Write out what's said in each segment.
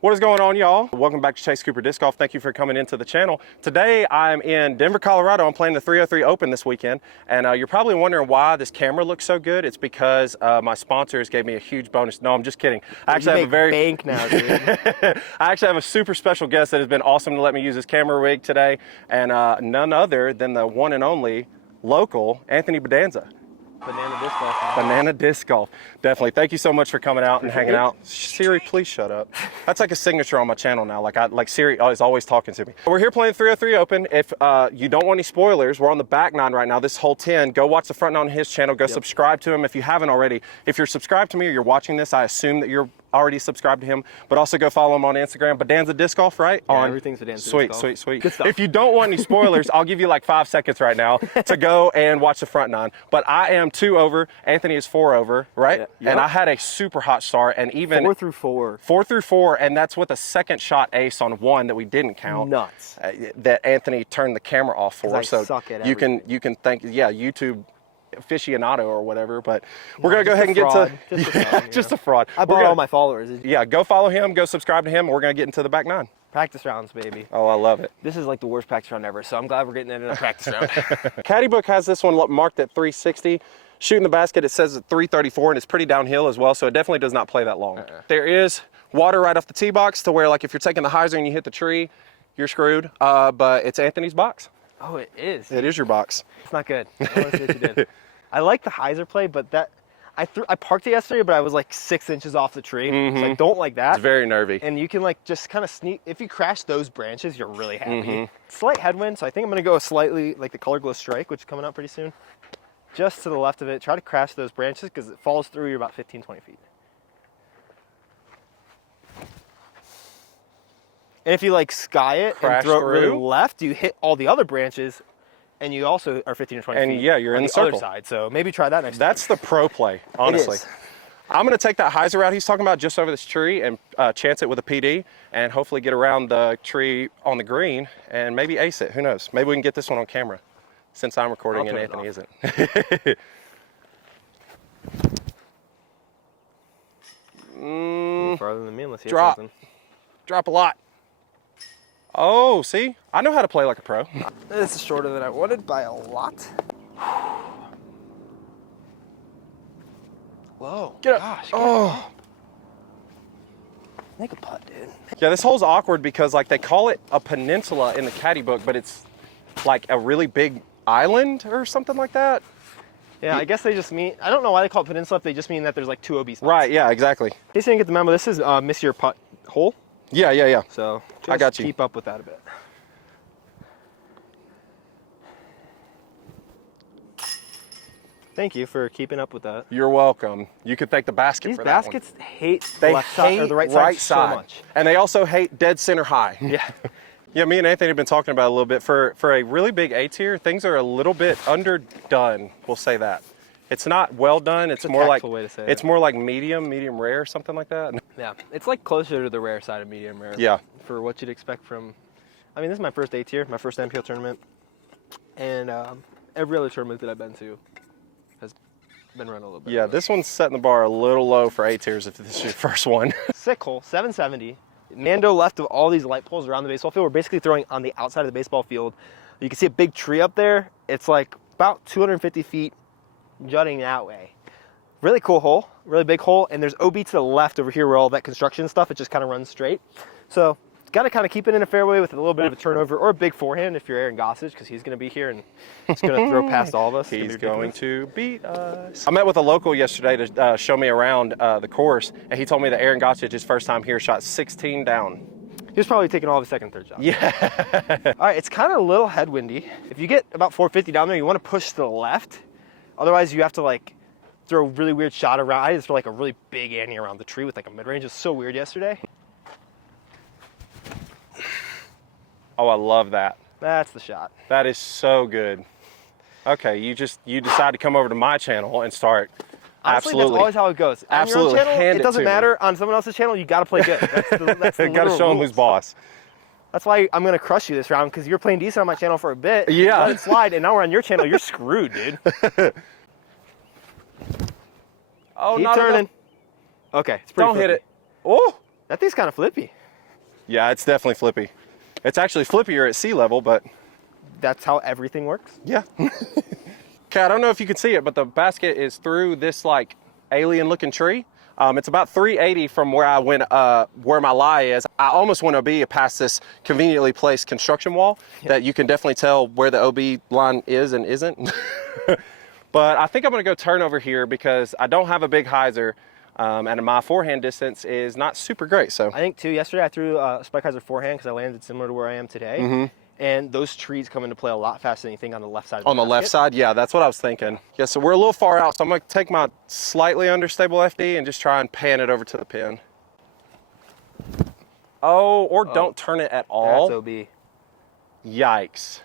What is going on, y'all? Welcome back to Chase Cooper Disc Golf. Thank you for coming into the channel. Today, I'm in Denver, Colorado. I'm playing the 303 Open this weekend. And you're probably wondering why this camera looks so good. It's because my sponsors gave me a huge bonus. No, I'm just kidding. I actually have a very bank now, dude. I actually have a super special guest that has been awesome to let me use his camera rig today. And none other than the one and only local Anthony Bodanza. Banana Disc Golf. Banana Disc Golf. Definitely. Thank you so much for coming out and hanging out. Siri, please shut up. That's like a signature on my channel now. Like Siri is always talking to me. We're here playing 303 Open. If you don't want any spoilers, we're on the back nine right now. This whole 10. Go watch the front nine on his channel. Go subscribe to him if you haven't already. If you're subscribed to me or you're watching this, I assume that you're already subscribed to him, but also go follow him on Instagram, Bodanza Disc Golf, right? Yeah, everything's Bodanza Disc Golf. Sweet. Good stuff. If you don't want any spoilers, I'll give you like 5 seconds right now to go and watch the front nine. But I am 2 over, Anthony is 4 over, right? Yeah. And I had a super hot start, and even 4 through 4. 4 through 4, and that's with a second shot ace on one that we didn't count. Nuts. That Anthony turned the camera off for. I so suck at you can thank YouTube aficionado or whatever, but we're gonna go ahead and get to just a fraud. I bought all my followers. Yeah, go follow him, go subscribe to him. We're gonna get into the back nine. Practice rounds, baby. Oh, I love it. This is like the worst practice round ever, so I'm glad we're getting it in a practice round. Caddy Book has this one marked at 360. Shooting the basket, it says at 334, and it's pretty downhill as well, so it definitely does not play that long. There is water right off the tee box to where, like, if you're taking the hyzer and you hit the tree, you're screwed. But it's Anthony's box. Oh, it is. It is your box. It's not good. I want to see what you did. I like the hyzer play, but that I parked it yesterday, but I was like 6 inches off the tree. So I don't like that. It's very nervy. And you can like just kind of sneak. If you crash those branches, you're really happy. Slight headwind, so I think I'm gonna go slightly like the color glow strike, which is coming out pretty soon. Just to the left of it. Try to crash those branches because it falls through. You're about 15, 20 feet. And if you like sky it and throw it really left, you hit all the other branches. And you also are 15 or 20 feet. And yeah, you're in the circle. Other side, so maybe try that next time. That's the pro play, honestly. It is. I'm going to take that hyzer route he's talking about just over this tree and chance it with a PD and hopefully get around the tree on the green and maybe ace it. Who knows? Maybe we can get this one on camera since I'm recording and Anthony isn't. Farther than me, unless you Drop. something. Drop a lot. Oh, see? I know how to play like a pro. This is shorter than I wanted by a lot. Whoa. Get up. Gosh. Oh. Make a putt, dude. Yeah, this hole's awkward because like they call it a peninsula in the caddy book, but it's like a really big island or something like that. Yeah, I guess they just mean, I don't know why they call it peninsula if they just mean that there's like 2 OB spots. Right, yeah, exactly. In case you didn't get the memo, this is miss your putt hole. Yeah. So just I got you. Keep up with that a bit. Thank you for keeping up with that. You're welcome. You could thank the basket These for that one. baskets hate They the left side or the right side so much. And they also hate dead center high. Yeah. Yeah, me and Anthony have been talking about it a little bit. For a really big A tier, things are a little bit underdone, we'll say that. It's not well done, it's more like way to say it's more like medium rare, something like that. Yeah, it's like closer to the rare side of medium rare. Yeah. For what you'd expect from, I mean, this is my first A tier, my first NPL tournament, and every other tournament that I've been to has been run a little bit. Yeah, this one's setting the bar a little low for A tiers if this is your first one. Sick hole, 770. Mando left of all these light poles around the baseball field. We're basically throwing on the outside of the baseball field. You can see a big tree up there. It's like about 250 feet jutting that way. Really cool hole, really big hole, and there's OB to the left over here where all that construction stuff, it just kind of runs straight. So got to kind of keep it in a fairway with a little bit of a turnover or a big forehand if you're Aaron Gossage, because he's going to be here and he's going to throw past all of us. He's going to beat us. I met with a local yesterday to show me around the course, and he told me that Aaron Gossage, his first time here, shot 16 down. He was probably taking all of his second, third shots. Yeah. All right, it's kind of a little headwindy. If you get about 450 down there, you want to push to the left. Otherwise, you have to like throw a really weird shot around. I just threw like a really big ante around the tree with like a mid-range. It was so weird yesterday. Oh, I love that. That's the shot. That is so good. Okay, you decide to come over to my channel and start. Honestly, absolutely. that's always how it goes. Absolutely. On your own channel, Hand it doesn't to matter. On someone else's channel, you got to play good. That's the Got to show them who's boss. That's why I'm going to crush you this round, because you're playing decent on my channel for a bit. Yeah. Let it slide, and now we're on your channel. You're screwed, dude. Oh, Keep not turning. enough. Okay, it's pretty Don't flippy. hit it. Oh, That thing's kind of flippy. Yeah, it's definitely flippy. It's actually flippier at sea level, but That's how everything works. yeah. Okay, I don't know if you can see it, but the basket is through this like alien-looking tree. It's about 380 from where I went, where my lie is. I almost went OB past this conveniently placed construction wall that you can definitely tell where the OB line is and isn't. But I think I'm gonna go turn over here because I don't have a big hyzer, and my forehand distance is not super great. So I think too, yesterday I threw a spike hyzer forehand because I landed similar to where I am today. And those trees come into play a lot faster than you think on the left side of the on the left side, yeah, that's what I was thinking. Yeah, so we're a little far out, so I'm gonna take my slightly understable FD and just try and pan it over to the pin. Oh, or don't turn it at all. That's OB. Yikes.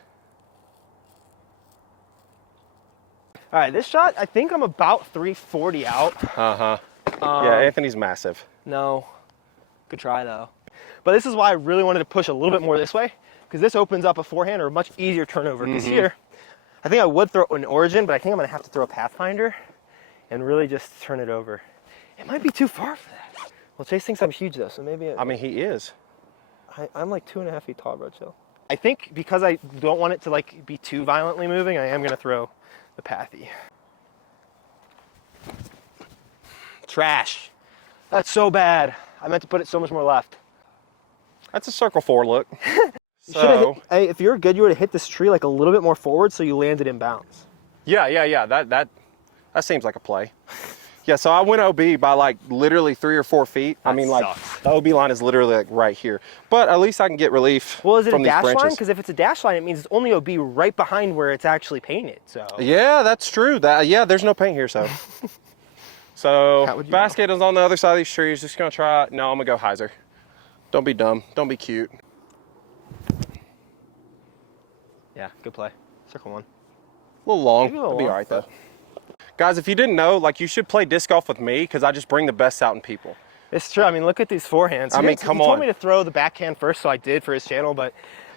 All right, this shot, I think I'm about 340 out. Yeah, Anthony's massive. No, good try though. But this is why I really wanted to push a little bit more this way, because this opens up a forehand or a much easier turnover. Because here, I think I would throw an origin, but I think I'm gonna have to throw a pathfinder and really just turn it over. It might be too far for that. Well, Chase thinks I'm huge though, so maybe I mean, he is. I'm like 2.5 feet tall, bro, chill. I think because I don't want it to like be too violently moving, I am gonna throw the pathy. Trash. That's so bad. I meant to put it so much more left. That's a circle 4 look. So, hey, if you're good, you would have hit this tree like a little bit more forward so you landed in bounds. Yeah. That seems like a play. Yeah, so I went OB by like literally 3 or 4 feet. I mean, like the OB line is literally like right here. But at least I can get relief. Well, is it from a these dash line? branches. Because if it's a dash line, it means it's only OB right behind where it's actually painted. So Yeah, that's true. Yeah, there's no paint here, so. So basket is on the other side of these trees. Just gonna try it. No, I'm gonna go hyzer. Don't be dumb. Don't be cute. yeah, good play. Circle 1. A little long. Maybe a little It'll be long, all right though. Guys, if you didn't know, like you should play disc golf with me because I just bring the best out in people. It's true. I mean, look at these forehands. I mean, come He told on. me to throw the backhand first, so I did for his channel, but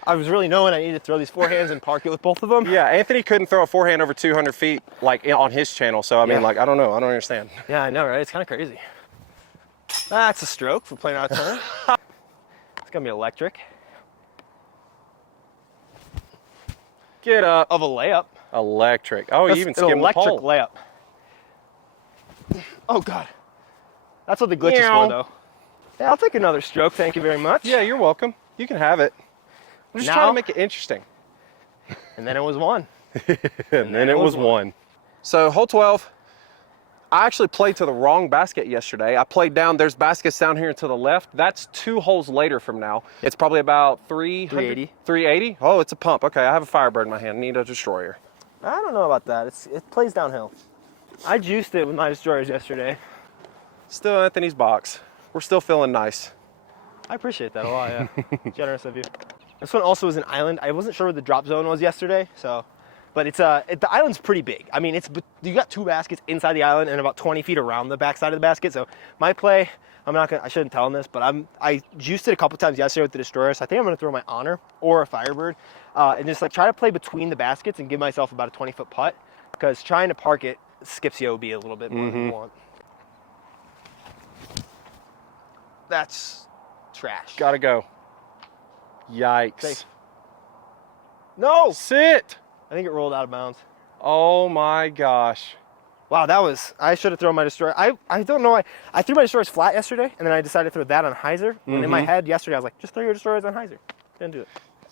I was really knowing I needed to throw these forehands and park it with both of them. Yeah, Anthony couldn't throw a forehand over 200 feet like on his channel. So I mean, like I don't know. I don't understand. Yeah, I know, right? It's kind of crazy. That's a stroke for playing out of turn. It's gonna be electric. Get up. Of a layup. Electric. Oh, you even skimmed the electric pole. layup. Oh God. That's what the glitch is for, though. Yeah, I'll take another stroke. Thank you very much. Yeah, you're welcome. You can have it. I'm just trying to make it interesting. And then it was 1. and then it was 1. So hole 12. I actually played to the wrong basket yesterday. I played down, there's baskets down here to the left. That's 2 holes later from now. It's probably about 380. 380? Oh, it's a pump. Okay, I have a Firebird in my hand. Need a destroyer. I don't know about that. It plays downhill. I juiced it with my destroyers yesterday. Still Anthony's box. We're still feeling nice. I appreciate that a lot, yeah. Generous of you. This one also is an island. I wasn't sure where the drop zone was yesterday, so, but the island's pretty big. I mean, you got 2 baskets inside the island and about 20 feet around the backside of the basket. So my play, I shouldn't tell him this, but I juiced it a couple times yesterday with the destroyer. So I think I'm gonna throw my Honor or a Firebird, and just like try to play between the baskets and give myself about a 20-foot putt, because trying to park it skips the OB a little bit more than you want. That's trash. Gotta go. Yikes. Safe. No! Sit! I think it rolled out of bounds. Oh my gosh. Wow, I should have thrown my destroyer. I don't know. I threw my destroyers flat yesterday, and then I decided to throw that on hyzer. And in my head yesterday, I was like, just throw your destroyers on hyzer. Didn't do it.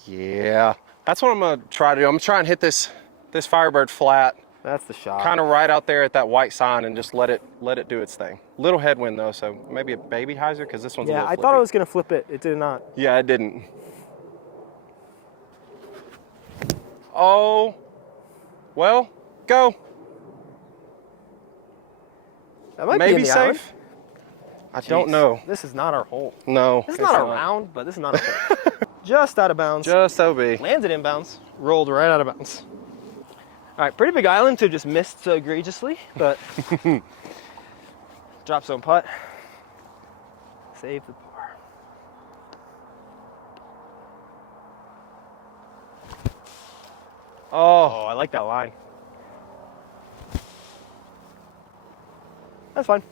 Yeah. That's what I'm gonna try to do. I'm gonna try and hit this Firebird flat. That's the shot. Kind of right out there at that white sign and just let it do its thing. Little headwind though, so maybe a baby hyzer because this one's a yeah, little I flippy. thought I was gonna flip it. It did not. Yeah, it didn't. Oh, well, go. That might Maybe be in the safe. island. I don't know. This is not our hole. No. This is not a round, but this is not a hole. Just out of bounds. Just OB. Landed in bounds. Rolled right out of bounds. All right, pretty big island to just missed so egregiously, but drop zone putt. Save the par. Oh, I like that line. That's fine.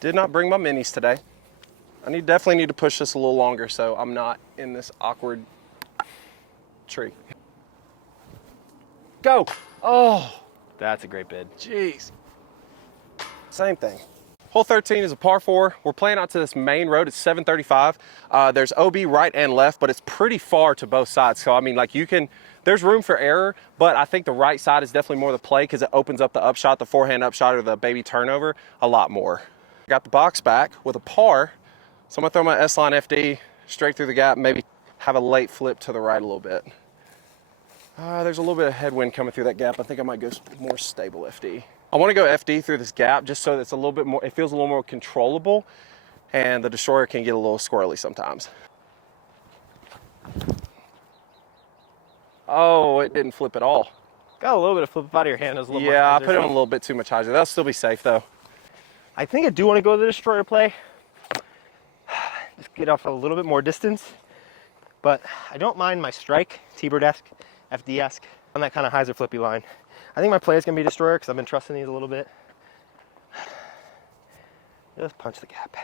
Did not bring my minis today. definitely need to push this a little longer so I'm not in this awkward tree. Go. Oh, That's a great bid. jeez. Same thing. Hole 13 is a par 4. We're playing out to this main road. It's 735. There's OB right and left, but it's pretty far to both sides. So, I mean, like there's room for error, but I think the right side is definitely more the play because it opens up the upshot, the forehand upshot or the baby turnover a lot more. Got the box back with a par. So I'm gonna throw my S-line FD straight through the gap, maybe have a late flip to the right a little bit. There's a little bit of headwind coming through that gap. I think I might go more stable FD. I want to go FD through this gap just so it's a little bit more, it feels a little more controllable and the destroyer can get a little squirrely sometimes. Oh, it didn't flip at all. Got a little bit of flip out of your hand. It was a little Yeah, more I put it on a little bit too much hyzer. That'll still be safe though. I think I do want to go the destroyer play. Just get off a little bit more distance. But I don't mind my strike, T-bird-esque, FD-esque, on that kind of hyzer flippy line. I think my play is going to be destroyer because I've been trusting these a little bit. Just punch the gap.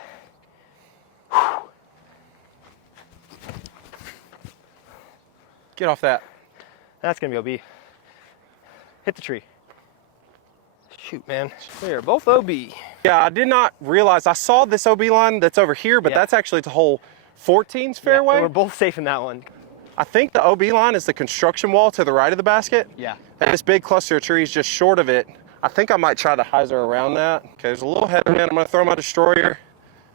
Get off that. That's going to be OB. Hit the tree. Shoot, man. We are both OB. Yeah, I did not realize, I saw this OB line that's over here, but that's actually to hole 14's fairway. Yeah, we're both safe in that one. I think the OB line is the construction wall to the right of the basket. Yeah. And this big cluster of trees just short of it. I think I might try to hyzer around that. Okay, there's a little headwind. I'm gonna throw my destroyer,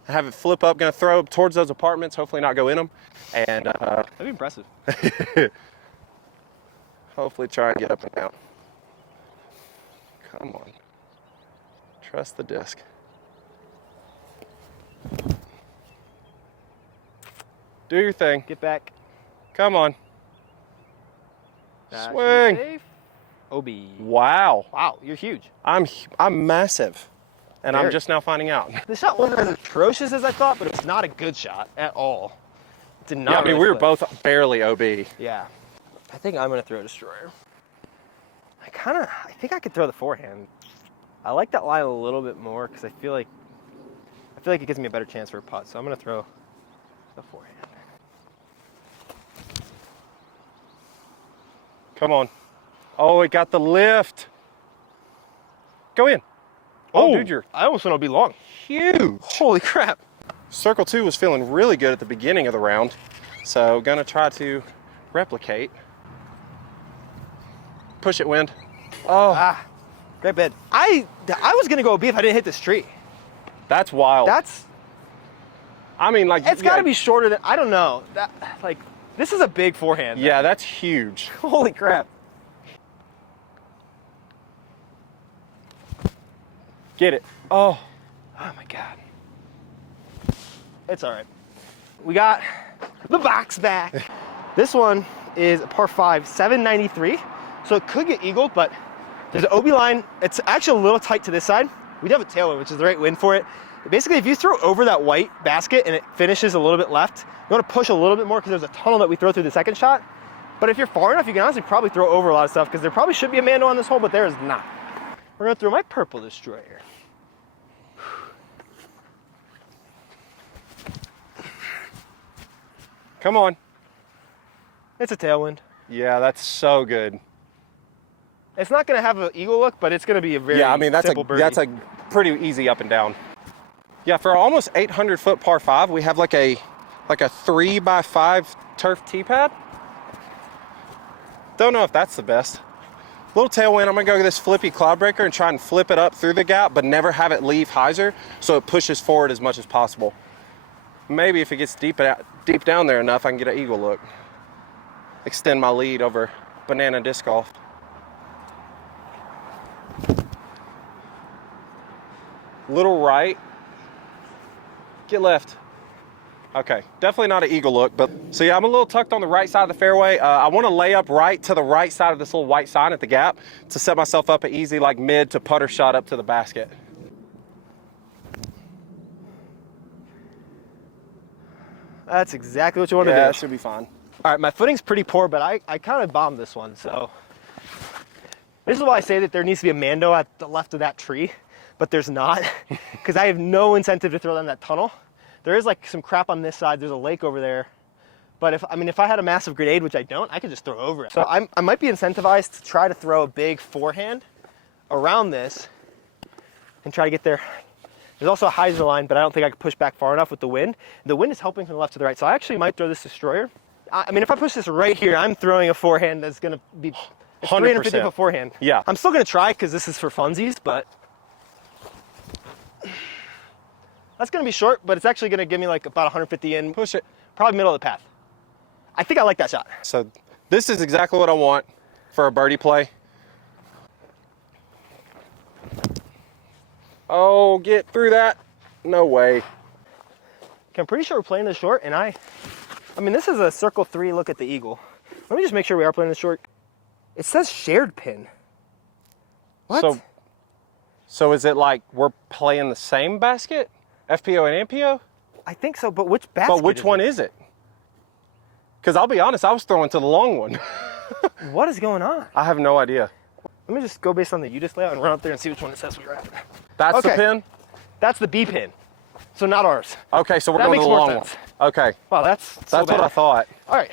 have it flip up, gonna throw towards those apartments, hopefully not go in them. And That'd be impressive. hopefully try and get up and down. Come on. Trust the disc. Do your thing. Get back. Come on. That should be Swing. safe. OB. Wow. Wow, you're huge. I'm massive. And I'm Very. just now finding out. The shot wasn't as atrocious as I thought, but it's not a good shot at all. It did not. Yeah, I mean, really we were flip. both barely OB. Yeah. I think I'm gonna throw a destroyer. I think I could throw the forehand. I like that line a little bit more because I feel like it gives me a better chance for a putt. So I'm gonna throw the forehand. Come on. Oh, it got the lift. Go in. Oh, dude, you're I almost went OB long. huge. Holy crap. Circle 2 was feeling really good at the beginning of the round. So gonna try to replicate. Push it, wind. Oh, Great bid. I was gonna go OB if I didn't hit this tree. that's wild. I mean, like, It's got to be shorter than, I don't know. This is a big forehand. Yeah, that's huge. Holy crap. Get it. Oh, Oh my God. It's all right. We got the box back. This one is a par 5, 793. So it could get eagled, but there's an OB line. It's actually a little tight to this side. We do have a tailwind, which is the right wind for it. Basically, if you throw over that white basket and it finishes a little bit left, you want to push a little bit more because there's a tunnel that we throw through the second shot. But if you're far enough, you can honestly probably throw over a lot of stuff because there probably should be a Mando on this hole, but there is not. We're going to throw my purple destroyer. come on. It's a tailwind. Yeah, that's so good. It's not going to have an eagle look, but it's going to be a very simple birdie. that's a pretty easy up and down. Yeah, for almost 800-foot par 5, we have like a 3x5 turf tee pad. Don't know if that's the best. Little tailwind. I'm gonna go get this flippy cloud breaker and try and flip it up through the gap, but never have it leave hyzer, so it pushes forward as much as possible. Maybe if it gets deep down there enough, I can get an eagle look. Extend my lead over Bodanza Disc Golf. Little right. Get left. Okay, definitely not an eagle look, but so yeah, I'm a little tucked on the right side of the fairway. I want to lay up right to the right side of this little white sign at the gap to set myself up an easy like mid to putter shot up to the basket. That's exactly what you want to Yeah, do. that should be fine. All right, my footing's pretty poor, but I kind of bombed this one, so. This is why I say that there needs to be a Mando at the left of that tree, but there's not, because I have no incentive to throw down that tunnel, There is like some crap on this side. There's a lake over there. But if I had a massive grenade, which I don't, I could just throw over it. So I might be incentivized to try to throw a big forehand around this and try to get there. There's also a hyzer line, but I don't think I could push back far enough with the wind. The wind is helping from the left to the right, so I actually might throw this destroyer. I mean, if I push this right here, I'm throwing a forehand that's gonna be 350 foot forehand. Yeah. I'm still gonna try because this is for funsies, but that's gonna be short, but it's actually gonna give me like about 150 in. Push it. Probably middle of the path. I think I like that shot. So this is exactly what I want for a birdie play. Oh, get through that. No way. Okay, I'm pretty sure we're playing this short, and I mean, this is a circle 3 look at the eagle. Let me just make sure we are playing this short. It says shared pin. What? So is it like we're playing the same basket? FPO and MPO? I think so, but which basket? But which one is it? Because I'll be honest, I was throwing to the long one. What is going on? I have no idea. Let me just go based on the UDIS layout and run up there and see which one it says we're at. That's the Okay. pin? That's the B pin. So not ours. Okay, so we're That going to makes the more long sense. one. Okay, Wow, that's that's what I thought. All right.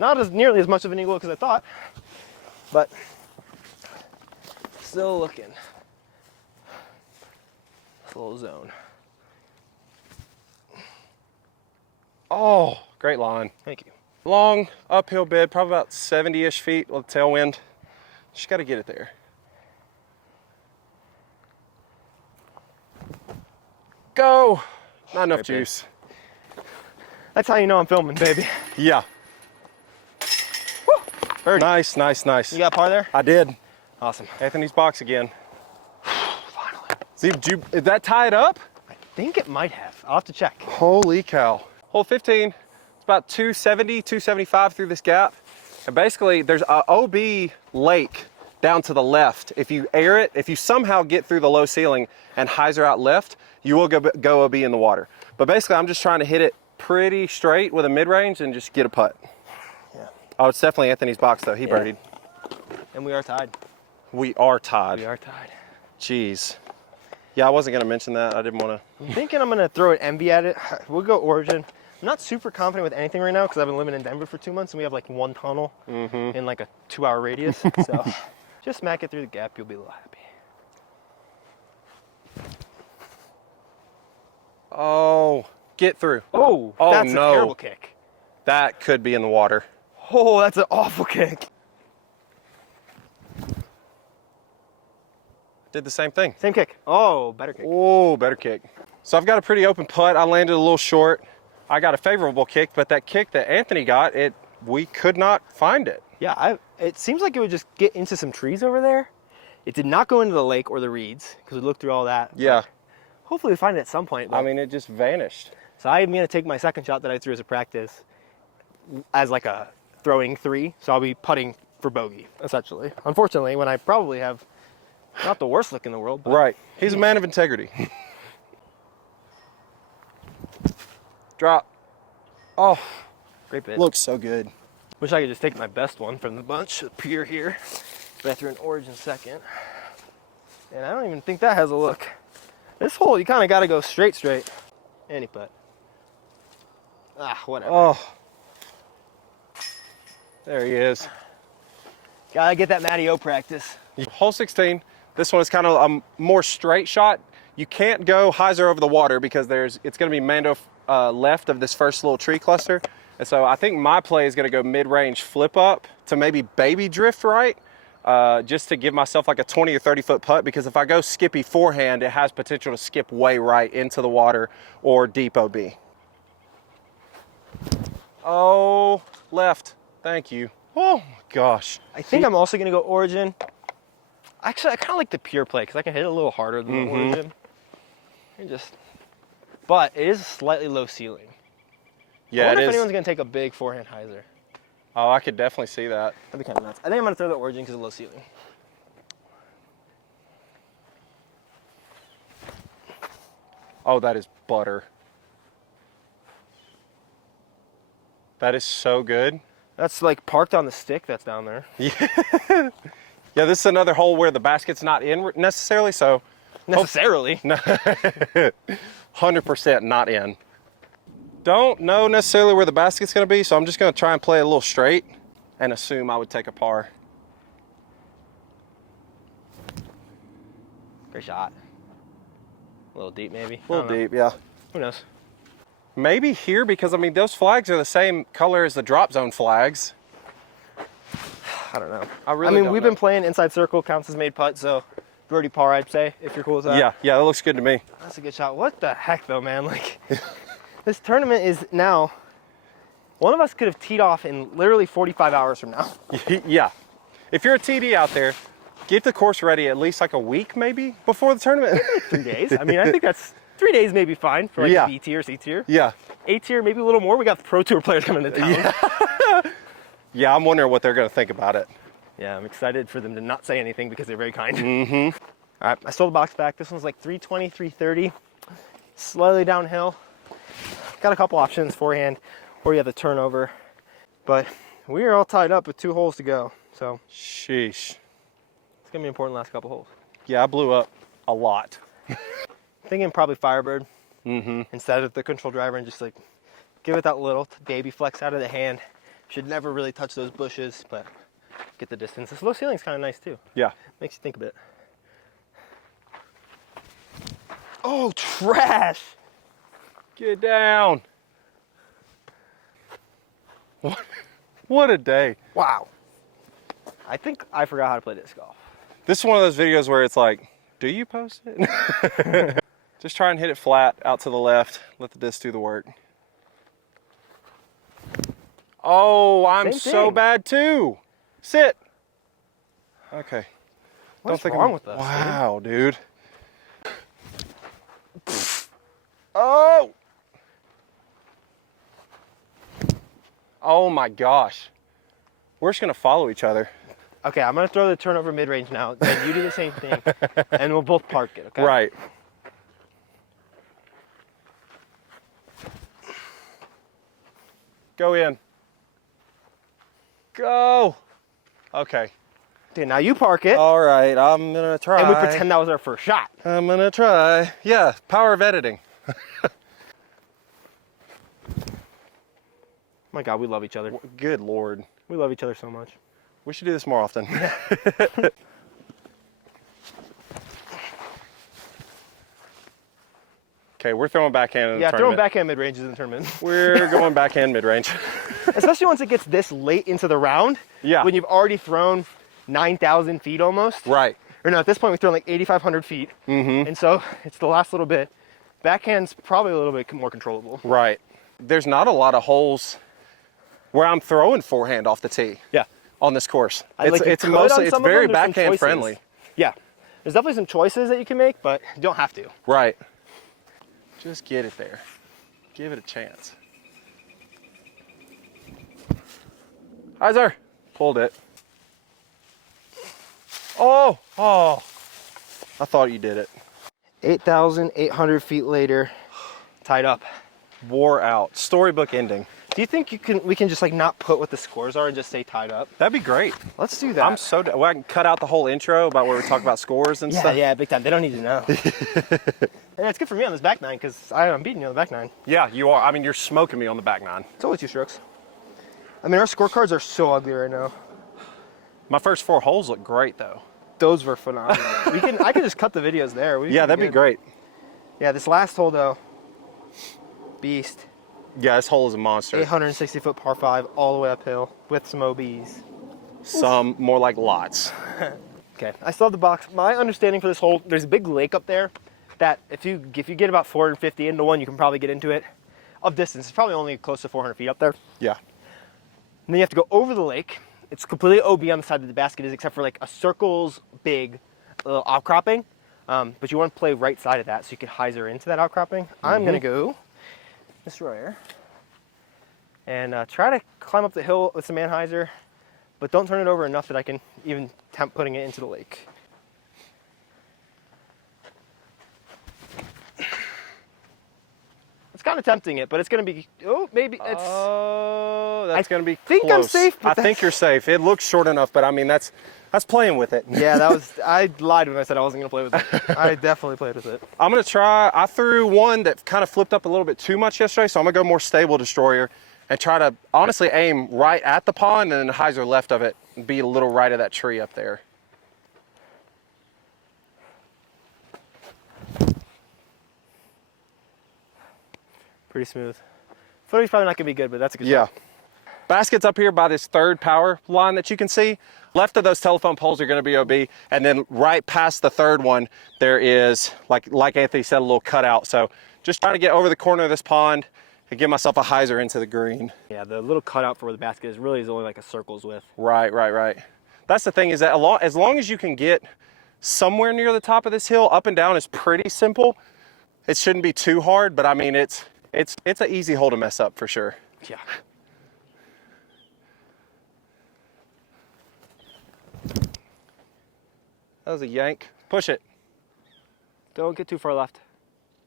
Not as nearly as much of an eagle as I thought, but still looking. Full zone. Oh, great line. Thank you. Long uphill bid, probably about 70-ish feet with tailwind. Just got to get it there. Go. Not enough Great bid. juice. That's how you know I'm filming, baby. Yeah. Birdie. Nice, nice, nice. You got par there? I did. Awesome. Anthony's box again. Finally. See, did that tie it up? I think it might have. I'll have to check. Holy cow. Hole 15, it's about 270, 275 through this gap. And basically there's a OB lake down to the left. If you air it, if you somehow get through the low ceiling and hyzer out left, you will go OB in the water. But basically I'm just trying to hit it pretty straight with a mid-range and just get a putt. Yeah. Oh, it's definitely Anthony's box though, he birdied. And we are tied. We are tied. We are tied. Jeez. Yeah, I wasn't gonna mention that, I didn't wanna. I'm thinking I'm gonna throw an envy at it. We'll go origin. I'm not super confident with anything right now because I've been living in Denver for 2 months and we have like one tunnel in like a 2-hour radius. So just smack it through the gap, you'll be a little happy. Oh, get through. Oh, Oh, that's no. a terrible kick. That could be in the water. Oh, that's an awful kick. Did the same thing. Same kick. Oh, better kick. Oh, better kick. So I've got a pretty open putt. I landed a little short. I got a favorable kick, but that kick that Anthony got, we could not find it. Yeah, it seems like it would just get into some trees over there. It did not go into the lake or the reeds because we looked through all that. Yeah. Hopefully we find it at some point. I mean, it just vanished. So I'm gonna take my second shot that I threw as a practice as like a throwing 3. So I'll be putting for bogey, essentially. Unfortunately, when I probably have not the worst look in the world. But Right. He's a man of integrity. Drop. Oh, great bit. looks so good. Wish I could just take my best one from the bunch, the pure here. But I threw an origin second. And I don't even think that has a look. This hole, you kind of got to go straight. Any putt. Ah, whatever. Oh. There he is. Gotta get that Matty O practice. Hole 16. This one is kind of a more straight shot. You can't go hyzer over the water because it's going to be Mando left of this first little tree cluster. And so I think my play is going to go mid-range flip up to maybe baby drift right, just to give myself like a 20 or 30 foot putt, because if I go skippy forehand, it has potential to skip way right into the water or deep OB. Oh, left. Thank you. Oh my gosh. I think I'm also gonna go origin. Actually, I kind of like the pure play because I can hit it a little harder than the origin. But it is slightly low ceiling. Yeah, I wonder it if is. anyone's gonna take a big forehand hyzer. Oh, I could definitely see that. That'd be kind of nuts. I think I'm gonna throw the origin because of low ceiling. Oh, that is butter. That is so good. That's like parked on the stick that's down there. Yeah. Yeah, this is another hole where the basket's not in necessarily, so Necessarily. 100% not in. Don't know necessarily where the basket's gonna be, so I'm just gonna try and play a little straight and assume I would take a par. Great shot. A little deep, maybe. A little deep, yeah. Who knows? Maybe here, because I mean, those flags are the same color as the drop zone flags. I don't know. I mean, we've been playing inside circle, counts as made putt, so birdie par, I'd say, if you're cool with that. Yeah, that looks good to me. That's a good shot. What the heck, though, man? Like, this tournament is now, one of us could have teed off in literally 45 hours from now. Yeah. If you're a TD out there, get the course ready at least like a week, maybe, before the tournament. 3 days. I mean, I think that's 3 days maybe fine for like B tier, C tier. Yeah. A tier, maybe a little more. We got the Pro Tour players coming to town. Yeah. Yeah, I'm wondering what they're going to think about it. Yeah, I'm excited for them to not say anything because they're very kind. Mm-hmm. All right, I stole the box back. This one's like 320, 330. Slightly downhill. Got a couple options, forehand, or you have the turnover. But we are all tied up with 2 holes to go. So Sheesh. it's going to be important last couple holes. Yeah, I blew up a lot. Thinking probably Firebird Mm-hmm. instead of the control driver and just like give it that little baby flex out of the hand. Should never really touch those bushes, but get the distance. This low ceiling's kind of nice too. Yeah. Makes you think a bit. Oh, trash! Get down. What a day. Wow. I think I forgot how to play disc golf. This is one of those videos where it's like, do you post it? Just try and hit it flat out to the left. Let the disc do the work. Oh, I'm Same so thing. bad too. Sit. Okay. What's wrong with us? Wow, dude. Oh. Oh my gosh. We're just gonna follow each other. Okay, I'm gonna throw the turnover mid-range now. Then you do the same thing, and we'll both park it. Okay. Right. Go in. Go. Okay. Okay, now you park it, All right, I'm gonna try. and we pretend that was our first shot. I'm gonna try. Yeah, power of editing. My God, we love each other. Good Lord. We love each other so much. We should do this more often. Okay, we're throwing backhand in the Yeah, throwing tournament. backhand mid-ranges in the tournament. We're going backhand mid-range. Especially once it gets this late into the round. Yeah. When you've already thrown 9,000 feet almost. Right. Or no, at this point we've thrown like 8,500 feet. Mm-hmm. And so it's the last little bit. Backhand's probably a little bit more controllable. Right. There's not a lot of holes where I'm throwing forehand off the tee. Yeah. On this course. I like It's you could on mostly, it's some of very them, there's some backhand choices. friendly. Yeah. There's definitely some choices that you can make, but you don't have to. Right. Just get it there. Give it a chance. Heiser. Pulled it. Oh, I thought you did it. 8,800 feet later, tied up. Wore out. Storybook ending. Do you think we can just like not put what the scores are and just say tied up? That'd be great. Let's do that. I'm so well, I can cut out the whole intro about where we talk about scores and stuff. Yeah, big time. They don't need to know. And it's good for me on this back nine because I'm beating you on the back nine. Yeah, you are. I mean, you're smoking me on the back nine. It's only 2 strokes. I mean, our scorecards are so ugly right now. My first 4 holes look great though. Those were phenomenal. I could just cut the videos there. Yeah, that'd be great. Yeah, this last hole though, beast. Yeah, this hole is a monster. 860 foot par 5 all the way uphill with some OBs. Some more like lots. Okay, I still have the box. My understanding for this hole, there's a big lake up there that if you get about 450 into one, you can probably get into it. Of distance, it's probably only close to 400 feet up there. Yeah. And then you have to go over the lake. It's completely OB on the side that the basket is, except for like a circle's big little outcropping. But you want to play right side of that so you can hyzer into that outcropping. I'm gonna go this royer and try to climb up the hill with some anhyzer, but don't turn it over enough that I can even attempt putting it into the lake. It's kind of tempting it, but it's gonna be, oh, maybe it's, Oh, that's that's going to be think close. I'm safe, but I think you're safe. It looks short enough, but I mean, that's playing with it. Yeah, I lied when I said I wasn't going to play with it. I definitely played with it. I'm going to try. I threw one that kind of flipped up a little bit too much yesterday, so I'm going to go more stable destroyer and try to honestly aim right at the pond and then hyzer left of it and be a little right of that tree up there. Pretty smooth. Footing's probably not going to be good, but that's a good Yeah. shot. Basket's up here by this third power line that you can see. Left of those telephone poles are going to be OB, and then right past the third one, there is, like Anthony said, a little cutout. So just trying to get over the corner of this pond and give myself a hyzer into the green. Yeah, the little cutout for where the basket is really is only like a circle's width. Right. That's the thing is that as long as you can get somewhere near the top of this hill, up and down is pretty simple. It shouldn't be too hard, but I mean, it's an easy hole to mess up for sure. Yeah. That was a yank. Push it. Don't get too far left.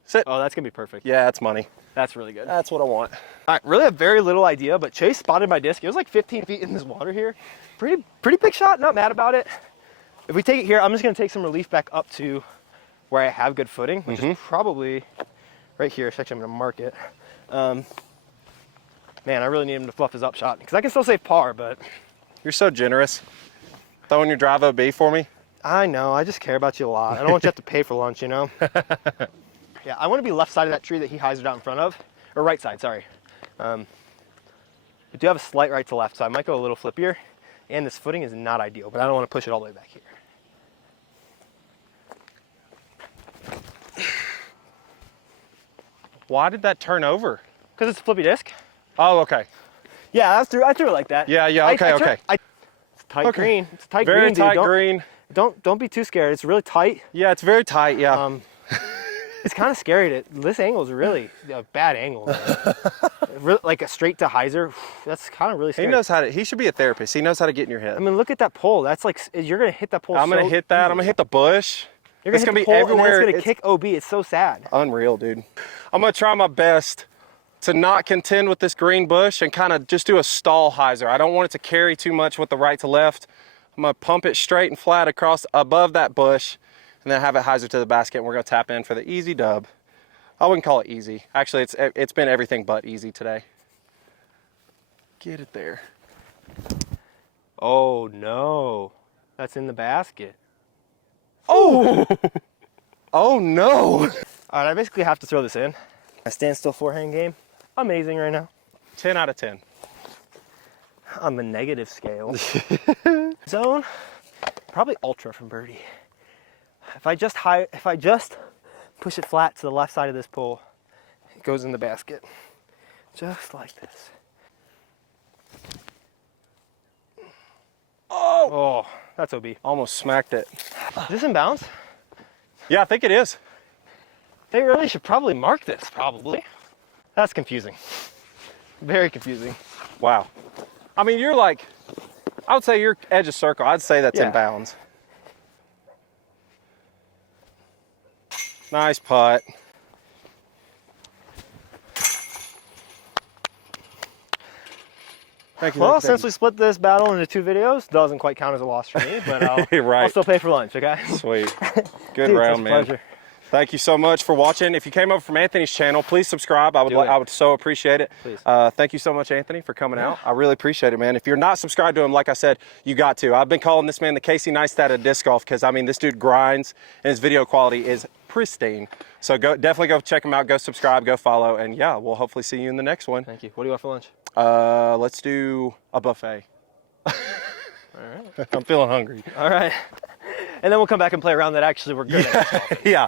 Sit. Oh, that's going to be perfect. Yeah, that's money. That's really good. That's what I want. All right, really have very little idea, but Chase spotted my disc. It was like 15 feet in this water here. Pretty big shot, not mad about it. If we take it here, I'm just gonna take some relief back up to where I have good footing, which is probably right here. Actually, I'm gonna mark it. Man, I really need him to fluff his up shot because I can still save par, but. You're so generous. Throwing your drive OB for me. I know, I just care about you a lot. I don't want you to have to pay for lunch, you know? Yeah, I want to be left side of that tree that he hyzered out in front of, or right side, sorry. We do have a slight right to left, so I might go a little flippier, and this footing is not ideal, but I don't want to push it all the way back here. Why did that turn over? Because it's a flippy disc. Oh, okay. Yeah, I threw it like that. Yeah, okay, okay. It's tight green. It's a tight Very green, dude. tight green. Don't be too scared. It's really tight. Yeah, it's very tight, yeah. It's kind of scary. This angle is really a bad angle. Like a straight to hyzer, that's kind of really scary. He knows how to, he should be a therapist. He knows how to get in your head. I mean, look at that pole. That's like, you're going to hit that pole I'm going to hit that. easy. I'm going to hit the bush. You're going to hit the pole everywhere. and then it's going to kick OB. It's so sad. Unreal, dude. I'm going to try my best to not contend with this green bush and kind of just do a stall hyzer. I don't want it to carry too much with the right to left. I'm going to pump it straight and flat across above that bush and then have it hyzer to the basket, and we're going to tap in for the easy dub. I wouldn't call it easy. Actually, it's been everything but easy today. Get it there. Oh, no. That's in the basket. Oh! Oh, no. All right, I basically have to throw this in. My standstill forehand game, amazing right now. 10 out of 10. On the negative scale. Zone, probably ultra from birdie. If I just push it flat to the left side of this pole, it goes in the basket. Just like this. Oh, that's OB. Almost smacked it. Is this in bounds? Yeah, I think it is. They really should probably mark this, probably. That's confusing. Very confusing. Wow. I mean, you're like, I would say you're edge of circle. I'd say that's in bounds. Nice putt. Thank you. Well, since we split this battle into 2 videos, doesn't quite count as a loss for me, but I'll still pay for lunch, okay? Sweet. Good Dude, round, it's a man. pleasure. Thank you so much for watching. If you came over from Anthony's channel, please subscribe. I would so appreciate it. Please. Thank you so much, Anthony, for coming out. I really appreciate it, man. If you're not subscribed to him, like I said, you got to. I've been calling this man the Casey Neistat of disc golf because, I mean, this dude grinds and his video quality is pristine. So definitely go check him out. Go subscribe. Go follow. And, yeah, we'll hopefully see you in the next one. Thank you. What do you want for lunch? Let's do a buffet. All right. I'm feeling hungry. All right. And then we'll come back and play around that actually we're good at. Yeah.